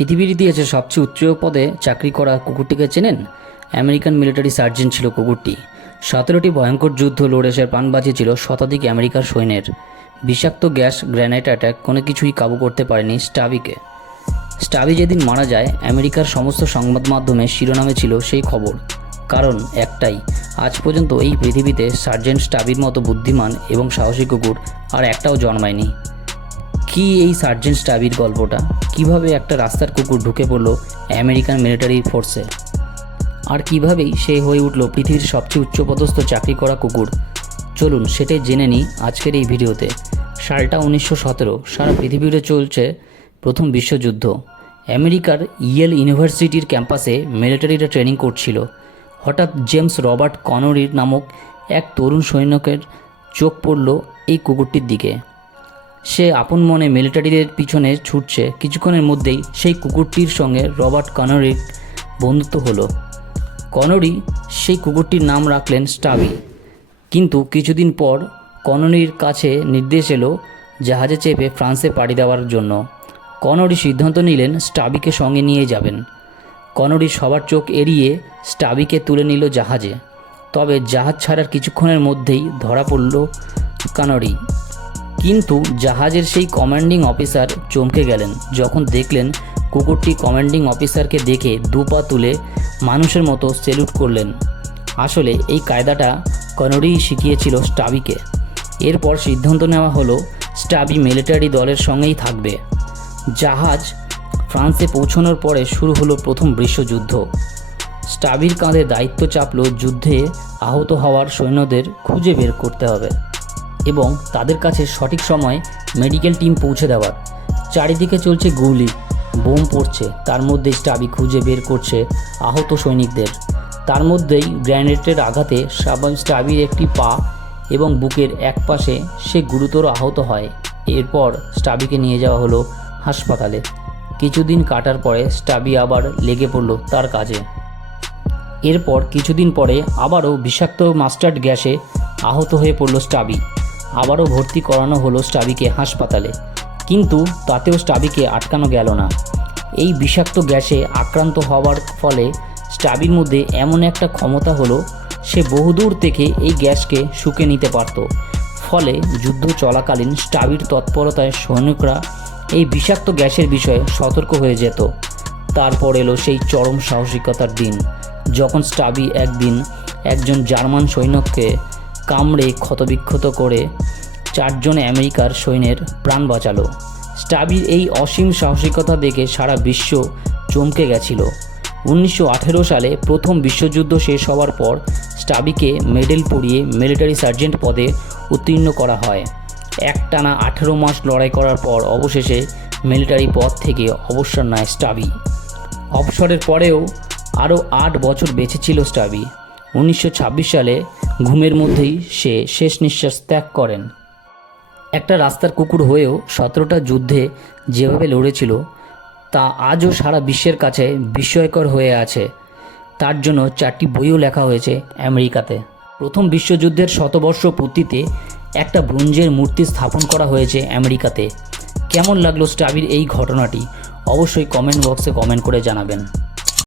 পৃথিবীর ইতিহাসে সবচেয়ে উচ্চ পদে চাকরি করা কুকুরটিকে চেনেন? আমেরিকান মিলিটারি সার্জেন্ট ছিল কুকুরটি। সতেরোটি ভয়ঙ্কর যুদ্ধ লড়ে সে প্রাণ বাঁচিয়েছিল শতাধিক আমেরিকার সৈন্যের। বিষাক্ত গ্যাস গ্র্যানাইট অ্যাটাক কোনো কিছুই কাবু করতে পারেনি স্টাবিকে স্টাবি যেদিন মারা যায়, আমেরিকার সমস্ত সংবাদ মাধ্যমে শিরোনামে ছিল সেই খবর। কারণ একটাই, আজ পর্যন্ত এই পৃথিবীতে সার্জেন্ট স্টাবির মতো বুদ্ধিমান এবং সাহসী কুকুর আর একটাও জন্মায়নি। কি এই সার্জেন্ট স্টাবির গল্পটা? কীভাবে একটা রাস্তার কুকুর ঢুকে পড়ল আমেরিকান মিলিটারি ফোর্সে? আর কিভাবেই সে হয়ে উঠল পৃথিবীর সবচেয়ে উচ্চপদস্থ চাকরি করা কুকুর? চলুন সেটাই জেনে নিই আজকের এই ভিডিওতে। সালটা উনিশশো সতেরো, সারা পৃথিবীতে চলছে প্রথম বিশ্বযুদ্ধ। আমেরিকার ইয়েল ইউনিভার্সিটির ক্যাম্পাসে মিলিটারিরা ট্রেনিং করছিল। হঠাৎ জেমস রবার্ট কনরির নামক এক তরুণ সৈন্যকের চোখ পড়ল এই কুকুরটির দিকে। সে আপন মনে মিলিটারিদের পিছনে ছুটছে। কিছুক্ষণের মধ্যেই সেই কুকুরটির সঙ্গে রবার্ট কনরির বন্ধুত্ব হলো। কনরি সেই কুকুরটির নাম রাখলেন স্টাবি। কিন্তু কিছুদিন পর কনরির কাছে নির্দেশ এলো জাহাজে চেপে ফ্রান্সে পাড়ি দেওয়ার জন্য। কনরি সিদ্ধান্ত নিলেন স্টাবিকে সঙ্গে নিয়ে যাবেন। কনরি সবার চোখ এড়িয়ে স্টাবিকে তুলে নিল জাহাজে। তবে জাহাজ ছাড়ার কিছুক্ষণের মধ্যেই ধরা পড়ল কানরি। কিন্তু জাহাজের সেই কমান্ডিং অফিসার চমকে গেলেন। যখন দেখলেন কুকুরটি কমান্ডিং অফিসারকে দেখে দুপা তুলে মানুষের মতো সেলুট করলেন। আসলে এই কায়দাটা কনরি শিখিয়েছিল স্টাবিকে। এরপর সিদ্ধান্ত নেওয়া হলো, স্টাবি মিলিটারি দলের সঙ্গেই থাকবে। জাহাজ ফ্রান্সে পৌঁছানোর পরে শুরু হলো প্রথম বিশ্বযুদ্ধ। স্টাবির কাঁধে দায়িত্ব চাপলো যুদ্ধে আহত হওয়ার সৈন্যদের খুঁজে বের করতে হবে। এবং তাদের কাছে সঠিক সময়ে মেডিকেল টিম পৌঁছে দেওয়ার। চারিদিকে চলছে গুলি, বোম পড়ছে, তার মধ্যে স্টাবি খুঁজে বের করছে আহত সৈনিকদের। তার মধ্যেই গ্র্যানেডের আঘাতে সাবান স্টাবির একটি পা এবং বুকের এক পাশে সে গুরুতর আহত হয়। এরপর স্টাবিকে নিয়ে যাওয়া হলো হাসপাতালে। কিছুদিন কাটার পরে স্টাবি আবার লেগে পড়ল তার কাজে। এরপর কিছুদিন পরে আবারও বিষাক্ত মাস্টার্ড গ্যাসে আহত হয়ে পড়ল স্টাবি। আবারও ভর্তি করানো হলো স্টাবিকে হাসপাতালে। কিন্তু তাতেও স্টাবিকে আটকানো গেল না। এই বিষাক্ত গ্যাসে আক্রান্ত হওয়ার ফলে স্টাবির মধ্যে এমন একটা ক্ষমতা হলো, সে বহুদূর থেকে এই গ্যাসকে শুকে নিতে পারত। ফলে যুদ্ধ চলাকালীন স্টাবির তৎপরতায় সৈনিকরা এই বিষাক্ত গ্যাসের বিষয়ে সতর্ক হয়ে যেত। তারপর এলো সেই চরম সাহসিকতার দিন, যখন স্টাবি একদিন একজন জার্মান সৈন্যকে কামড়ে ক্ষতবিক্ষত করে চারজন আমেরিকার সৈন্যের প্রাণ বাঁচালো। স্টাবির এই অসীম সাহসিকতা দেখে সারা বিশ্ব চমকে গেছিল। উনিশশো আঠেরো সালে প্রথম বিশ্বযুদ্ধ শেষ হওয়ার পর স্টাবিকে মেডেল পরিয়ে মিলিটারি সার্জেন্ট পদে উত্তীর্ণ করা হয়। একটানা আঠেরো মাস লড়াই করার পর অবশেষে মিলিটারি পদ থেকে অবসর নেয় স্টাবি। অবসরের পরেও আরও আট বছর বেঁচে ছিল স্টাবি। উনিশশো ছাব্বিশ সালে ঘুমের মধ্যেই সে শেষ নিঃশ্বাস ত্যাগ করেন। একটা রাস্তার কুকুর হয়েও সতেরোটা যুদ্ধে যেভাবে লড়েছিল, তা আজও সারা বিশ্বের কাছে বিস্ময়কর হয়ে আছে। তার জন্য চারটি বইও লেখা হয়েছে আমেরিকাতে। প্রথম বিশ্বযুদ্ধের শতবর্ষ পূর্তিতে একটা ব্রোঞ্জের মূর্তি স্থাপন করা হয়েছে আমেরিকাতে। কেমন লাগল স্টাবির এই ঘটনাটি? অবশ্যই কমেন্ট বক্সে কমেন্ট করে জানাবেন।